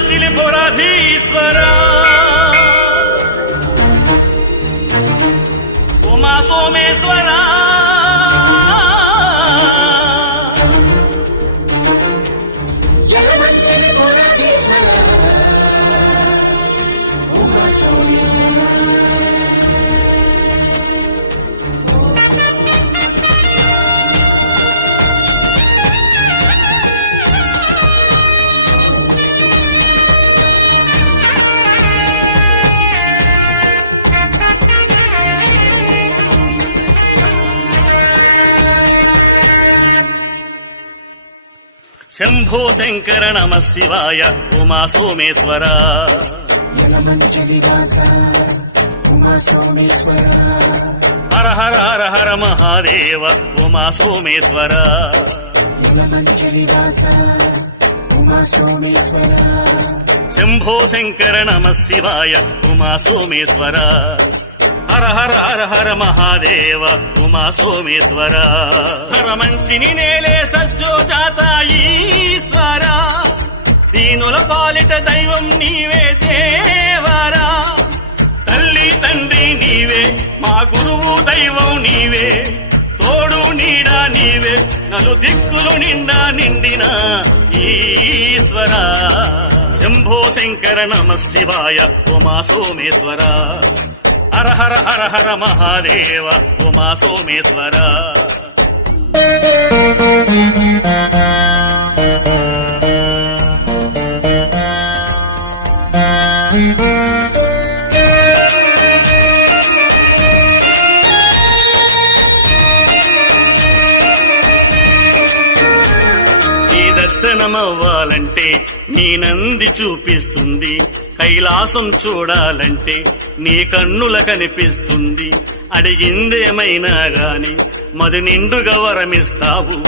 మంచిలి పురాధీశ్వరా ఉమా సోమేశ్వరా శంభో శంకర నమ శివాయ ఉమా సోమేశ్వర హర హర హర హర మహాదేవ ఉమా సోమేశ్వర శంభో శంకర నమ శివాయ ఉమా సోమేశ్వర హర హర హర హర మహాదేవ ఉమా సోమేశ్వర హర మంచిని నేలే సజ్జోజాత ఈశ్వర దీనుల పాలిట దైవం నీవే దేవరా తల్లి తండ్రి నీవే మా గురువు దైవం నీవే తోడు నీడా నీవే నలు దిక్కులు నిండా నిండిన ఈశ్వర శంభో శంకర నమ శివాయ ఉమా సోమేశ్వర హర హర హర హర మహాదేవ ఉమా సోమేశ్వర దర్శనమవ్వాలంటే నీ నంది చూపిస్తుంది కైలాసం చూడాలంటే నీ కన్నుల కనిపిస్తుంది అడిగిందేమైనా గాని మది నిండుగా వరమిస్తావు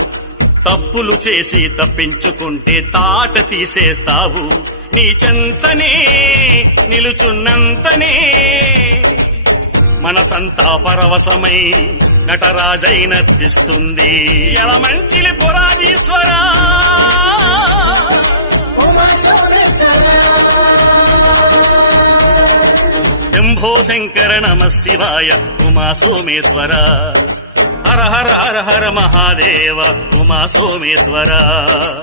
తప్పులు చేసి తప్పించుకుంటే తాట తీసేస్తావు నీ చెంతనే నిలుచున్నంతనే మనసంతా పరవశమై నటరాజై నర్తిస్తుంది యలమంచిలి పురాధీశ్వరా శంభో శంకర నమ శివాయ ఉమా సోమేశ్వర హర హర హర హర మహాదేవ ఉమా సోమేశ్వర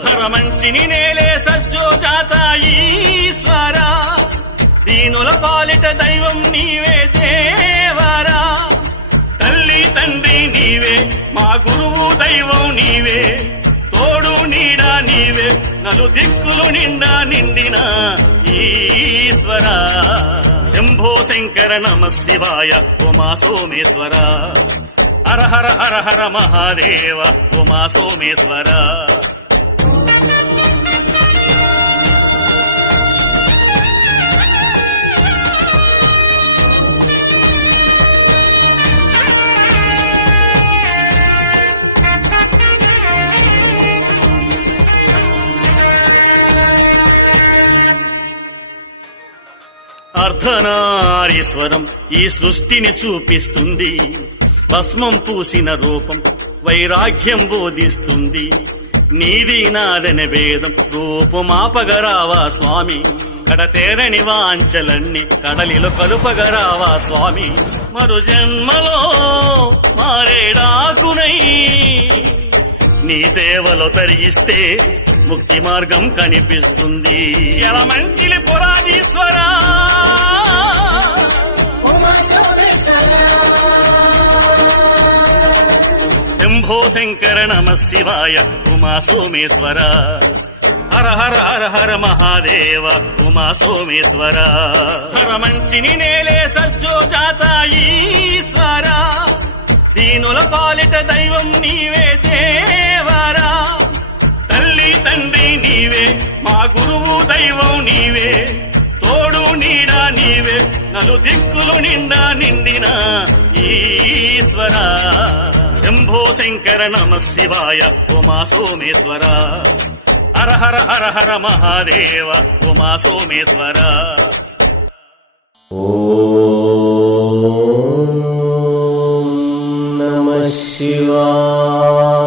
హర మంచిని నేలే సజ్జోజాత ఈశ్వర దీనుల పాలిట దైవం నీవే దేవరా తల్లి తండ్రి నీవే మా గురువు దైవం నీవే తోడు నీడా నీవే నలు దిక్కులు నిండా నిండిన ఈశ్వర శంభో శంకర నమ శివాయ ఉమా సోమేశ్వర హర హర హర హర మహాదేవ ఉమా సోమేశ్వర అర్ధనారీశ్వరం ఈ సృష్టిని చూపిస్తుంది భస్మం పూసిన రూపం వైరాగ్యం బోధిస్తుంది నీది నాదన వేదం రూపుమాపగరావా స్వామి కడతేరని వాంచలన్నీ కడలిలో కలుపగరావా స్వామి మరు జన్మలో మారేడాకునై నీ సేవలో తరిగిస్తే ముక్తి మార్గం కనిపిస్తుంది యలమంచిలి పురాధీశ్వరా శంభో శంకర నమ శివాయ ఉమా సోమేశ్వర హర హర హర హర మహాదేవ ఉమా సోమేశ్వర హర మంచిని నేలే సజ్జోజాత ఈశ్వర దీనుల పాలిట దైవం నీవే దేవరా తల్లి తండ్రి నీవే మా గురువు దైవం నీవే తోడు నీడా నీవే నలు దిక్కులు నిండా నిండిన ఈశ్వర శంభో శంకర నమ శివాయ ఉమా సోమేశ్వర హర హర హర హర మహాదేవ ఉమా సోమేశ్వర ఓం నమః శివాయ.